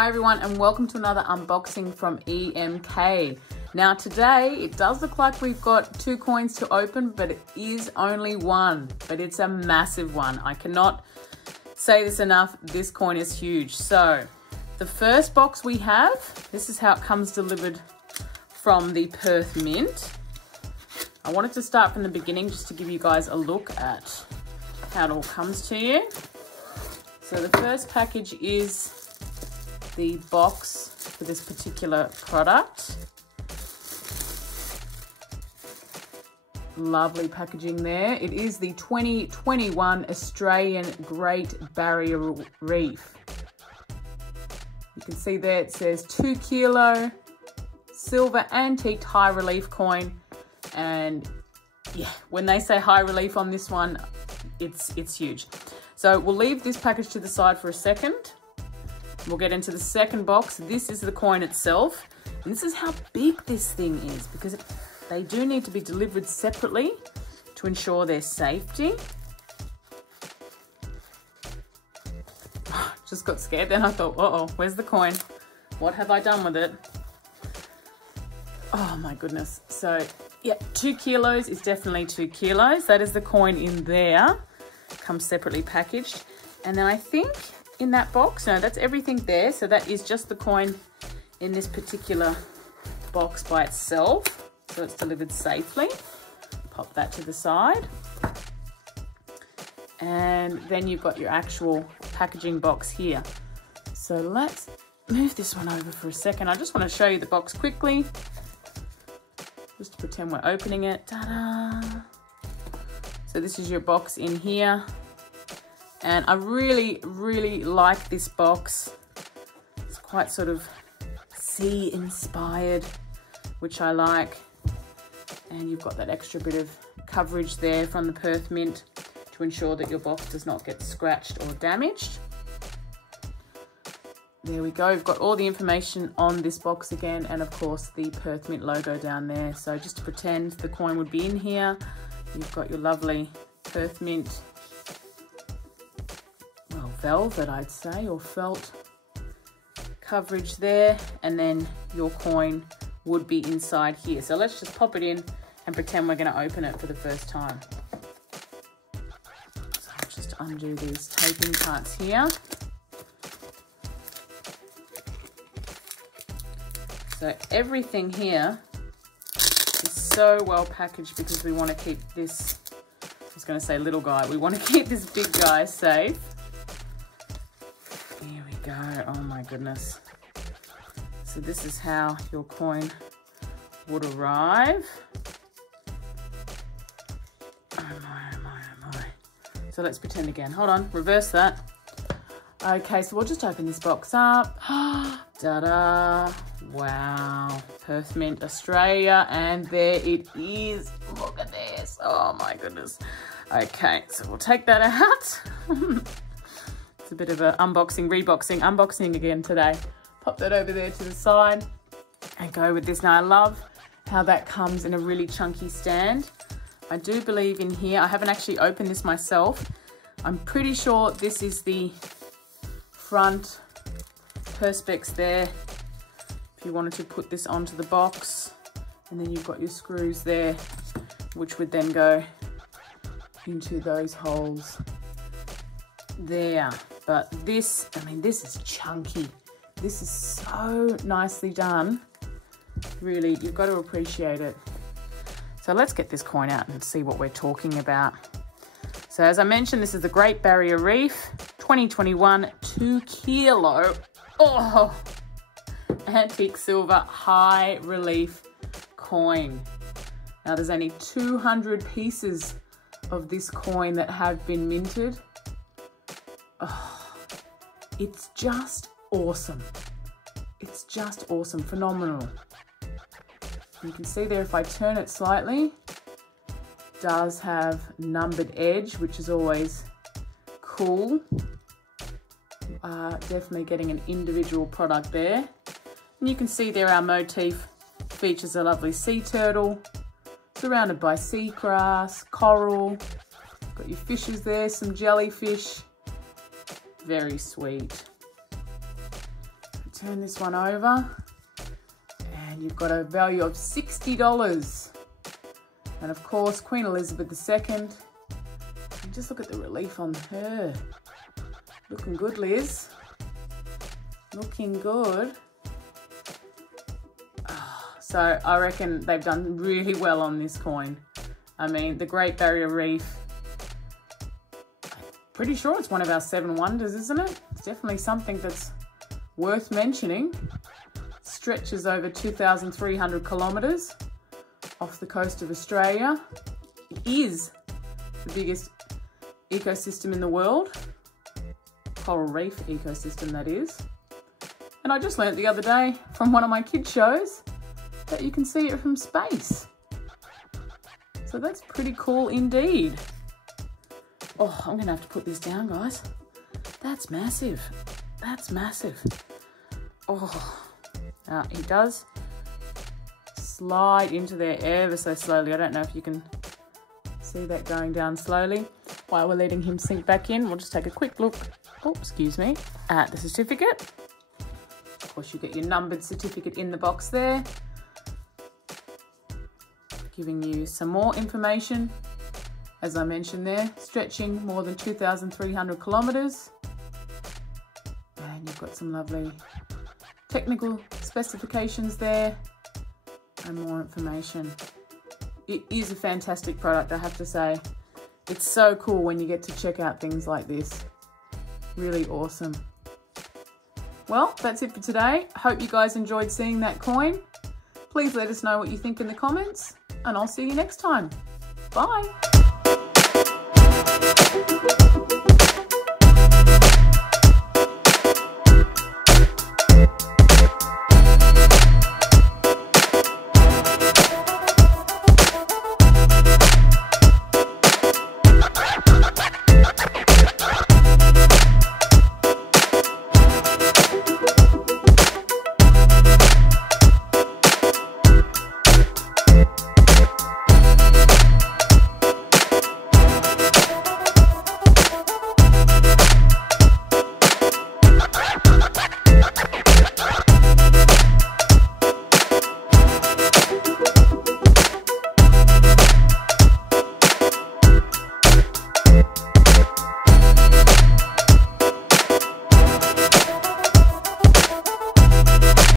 Hi everyone and welcome to another unboxing from EMK. Now today it does look like we've got two coins to open, but it is only one, but it's a massive one. I cannot say this enough, this coin is huge. So the first box we have, this is how it comes delivered from the Perth Mint. I wanted to start from the beginning just to give you guys a look at how it all comes to you. So the first package is the box for this particular product. Lovely packaging there. It is the 2021 Australian Great Barrier Reef. You can see there it says 2 kilo silver antique high relief coin. And yeah, when they say high relief on this one, it's huge. So we'll leave this package to the side for a second. We'll get into the second box. This is the coin itself. And this is how big this thing is, because they do need to be delivered separately to ensure their safety. Just got scared then. I thought, uh-oh, where's the coin? What have I done with it? Oh my goodness. So yeah, 2 kilos is definitely 2 kilos. That is the coin in there. Comes separately packaged. And then I think in that box, no, that's everything there. So that is just the coin in this particular box by itself. So it's delivered safely. Pop that to the side. And then you've got your actual packaging box here. So let's move this one over for a second. I just want to show you the box quickly, just to pretend we're opening it. Ta-da! So this is your box in here. And I really like this box. It's quite sort of sea inspired, which I like. And you've got that extra bit of coverage there from the Perth Mint to ensure that your box does not get scratched or damaged. There we go. We've got all the information on this box again, and of course the Perth Mint logo down there. So just to pretend the coin would be in here, you've got your lovely Perth Mint, well, velvet I'd say, or felt coverage there, and then your coin would be inside here. So let's just pop it in and pretend we're going to open it for the first time. So I'll just undo these taping parts here. So everything here is so well packaged because we want to keep this, I was going to say little guy, we want to keep this big guy safe. Here we go. Oh my goodness. So this is how your coin would arrive. Oh my, oh my, oh my. So let's pretend again. Hold on, reverse that. Okay, so we'll just open this box up. Ta-da! Wow, Perth Mint Australia, and there it is. Look at this. Oh my goodness. Okay, so we'll take that out. It's a bit of an unboxing again today. Pop that over there to the side and go with this. Now I love how that comes in a really chunky stand. I do believe in here, I haven't actually opened this myself. I'm pretty sure this is the front perspex there. If you wanted to put this onto the box, and then you've got your screws there, which would then go into those holes there. But this, I mean, this is chunky. This is so nicely done. Really, you've got to appreciate it. So let's get this coin out and see what we're talking about. So as I mentioned, this is the Great Barrier Reef 2021 2 kilo. Oh! Antique silver high relief coin. Now there's only 200 pieces of this coin that have been minted. Oh, it's just awesome. It's just awesome, phenomenal. You can see there if I turn it slightly, it does have numbered edge, which is always cool. Definitely getting an individual product there. And you can see there our motif features a lovely sea turtle, surrounded by seagrass, coral. Got your fishes there, some jellyfish. Very sweet. turn this one over and you've got a value of $60. And of course, Queen Elizabeth II. And just look at the relief on her. Looking good, Liz. Looking good. Oh, so I reckon they've done really well on this coin. I mean, the Great Barrier Reef. Pretty sure it's one of our 7 wonders, isn't it? It's definitely something that's worth mentioning. Stretches over 2,300 kilometres off the coast of Australia. It is the biggest ecosystem in the world. Coral reef ecosystem, that is. And I just learnt the other day from one of my kids' shows that you can see it from space. So that's pretty cool indeed. Oh, I'm gonna have to put this down, guys. That's massive. That's massive. Oh, now he does slide into there ever so slowly. I don't know if you can see that going down slowly. While we're letting him sink back in, we'll just take a quick look, oh, excuse me, at the certificate. Of course, you get your numbered certificate in the box there, giving you some more information. As I mentioned there, stretching more than 2,300 kilometres. And you've got some lovely technical specifications there and more information. It is a fantastic product, I have to say. It's so cool when you get to check out things like this. Really awesome. Well, that's it for today. Hope you guys enjoyed seeing that coin. Please let us know what you think in the comments, and I'll see you next time. Bye.